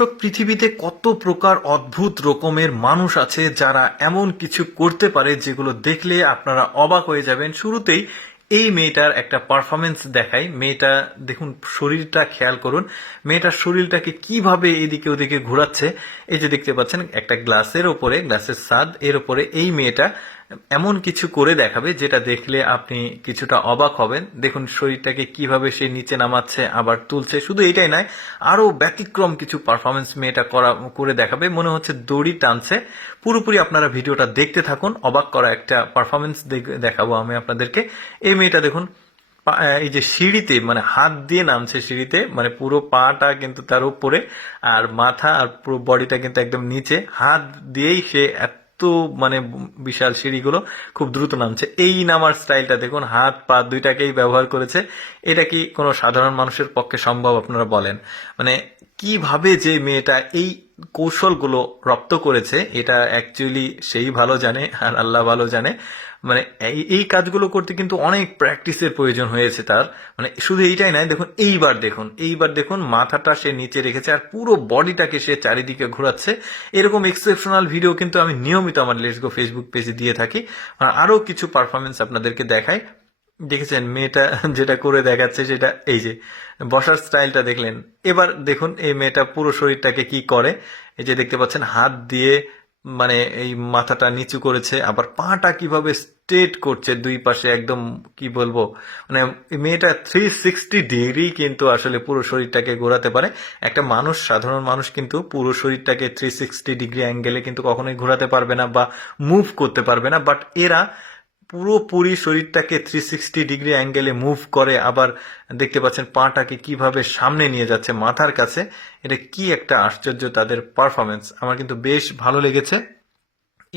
দর্শক, পৃথিবীতে কত প্রকার অদ্ভুত রকমের মানুষ আছে যারা এমন কিছু করতে পারে যেগুলো দেখলে আপনারা অবাক হয়ে যাবেন। শুরুতেই এই মেয়েটার একটা পারফরমেন্স দেখাই। মেয়েটা দেখুন, শরীরটা খেয়াল করুন, মেয়েটার শরীরটাকে কিভাবে এদিকে ওদিকে ঘোরাচ্ছে। এই যে দেখতে পাচ্ছেন, একটা গ্লাসের ওপরে, গ্লাসের ছাদ, এর ওপরে এই মেয়েটা এমন কিছু করে দেখাবে যেটা দেখলে আপনি কিছুটা অবাক হবেন। দেখুন শরীরটাকে কিভাবে সে নিচে নামাচ্ছে আবার তুলছে। শুধু এটাই নয়, আরো ব্যতিক্রম কিছু পারফরমেন্স মেয়েটা করে দেখাবে, মনে হচ্ছে দড়ি টানছে। পুরোপুরি আপনারা ভিডিওটা দেখতে থাকুন, অবাক করা একটা পারফরমেন্স দেখাবো আমি আপনাদেরকে। এই মেয়েটা দেখুন, এই যে সিঁড়িতে মানে হাত দিয়ে নামছে সিঁড়িতে, মানে পুরো পাটা কিন্তু তার উপরে, আর মাথা আর পুরো বডিটা কিন্তু একদম নিচে। হাত দিয়েই সে মানে বিশাল সিঁড়িগুলো খুব দ্রুত নামছে। এই নামার স্টাইলটা দেখুন, হাত পা দুইটাকেই ব্যবহার করেছে। এটা কি কোনো সাধারণ মানুষের পক্ষে সম্ভব আপনারা বলেন? মানে কিভাবে যে মেয়েটা এই কৌশলগুলো রপ্ত করেছে, এটা অ্যাকচুয়ালি সেই ভালো জানে আর আল্লাহ ভালো জানে। মানে এই কাজগুলো করতে কিন্তু অনেক প্র্যাকটিসের প্রয়োজন হয়েছে তার। মানে শুধু এইটাই নয়, দেখুন এইবার দেখুন মাথাটা সে নিচে রেখেছে আর পুরো বডিটাকে সে চারিদিকে ঘোরাচ্ছে। এরকম এক্সেপশনাল ভিডিও কিন্তু আমি নিয়মিত আমার লেটস গো ফেসবুক পেজে দিয়ে থাকি। আরো কিছু পারফরমেন্স আপনাদেরকে দেখাই। দেখেছেন মেয়েটা যেটা করে দেখাচ্ছে, সেটা এই যে বসার স্টাইলটা দেখলেন। এবার দেখুন এই মেয়েটা পুরো শরীরটাকে কি করে। এই যে দেখতে পাচ্ছেন হাত দিয়ে মানে এই মাথাটা নিচু করেছে, আবার পাটা কিভাবে স্ট্রেট করছে দুই পাশে, একদম কি বলবো, মানে মেয়েটা 360 ডিগ্রি কিন্তু আসলে পুরো শরীরটাকে ঘোরাতে পারে। একটা মানুষ, সাধারণ মানুষ কিন্তু পুরো শরীরটাকে 360 ডিগ্রি অ্যাঙ্গেলে কিন্তু কখনোই ঘোরাতে পারবে না বা মুভ করতে পারবে না, বাট এরা পুরোপুরি শরীরটাকে 360 ডিগ্রি অ্যাঙ্গেলে মুভ করে। আবার দেখতে পাচ্ছেন পাটাকে কিভাবে সামনে নিয়ে যাচ্ছে মাথার কাছে। এটা কি একটা আশ্চর্য তাদের পারফরমেন্স, আমার কিন্তু বেশ ভালো লেগেছে।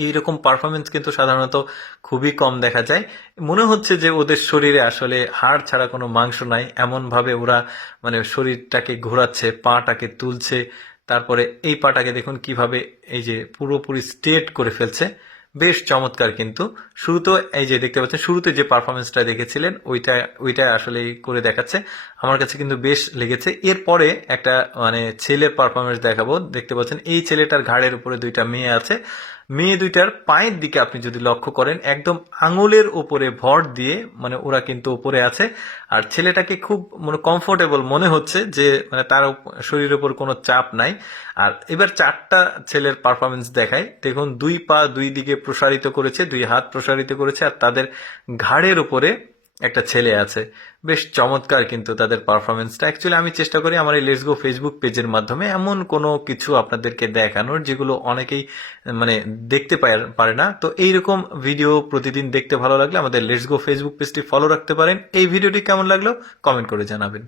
এইরকম পারফরমেন্স কিন্তু সাধারণত খুবই কম দেখা যায়। মনে হচ্ছে যে ওদের শরীরে আসলে হাড় ছাড়া কোনো মাংস নাই, এমন ভাবে ওরা মানে শরীরটাকে ঘোরাচ্ছে, পাটাকে তুলছে। তারপরে এই পাটাকে দেখুন কিভাবে এই যে পুরোপুরি স্ট্রেট করে ফেলছে। বেশ চমৎকার। কিন্তু শুরুতে এই যে দেখতে পাচ্ছেন, শুরুতে যে পারফরমেন্সটা দেখেছিলেন ওইটা আসলে করে দেখাচ্ছে, আমার কাছে কিন্তু বেশ লেগেছে। এরপরে একটা মানে ছেলের পারফরমেন্স দেখাবো। দেখতে পাচ্ছেন এই ছেলেটার ঘাড়ের উপরে দুইটা মেয়ে আছে। মেয়ে দুইটার পায়ের দিকে আপনি যদি লক্ষ্য করেন, একদম আঙুলের উপরে ভর দিয়ে মানে ওরা কিন্তু উপরে আছে। আর ছেলেটাকে খুব মানে কমফোর্টেবল মনে হচ্ছে, যে মানে তার শরীরের উপর কোনো চাপ নাই। আর এবার চারটা ছেলের পারফরমেন্স দেখায়। দেখুন দুই পা দুই দিকে প্রসারিত করেছে, দুই হাত প্রসারিত করেছে, আর তাদের ঘাড়ের উপরে একটা ছেলে আছে। বেশ চমৎকার কিন্তু তাদের পারফরমেন্সটা। অ্যাকচুয়ালি আমি চেষ্টা করি আমার এই লেটস গো ফেসবুক পেজের মাধ্যমে এমন কোনো কিছু আপনাদেরকে দেখানোর যেগুলো অনেকেই মানে দেখতে পারে না। তো এইরকম ভিডিও প্রতিদিন দেখতে ভালো লাগলে আমাদের লেটস গো ফেসবুক পেজটি ফলো রাখতে পারেন। এই ভিডিওটি কেমন লাগলো কমেন্ট করে জানাবেন।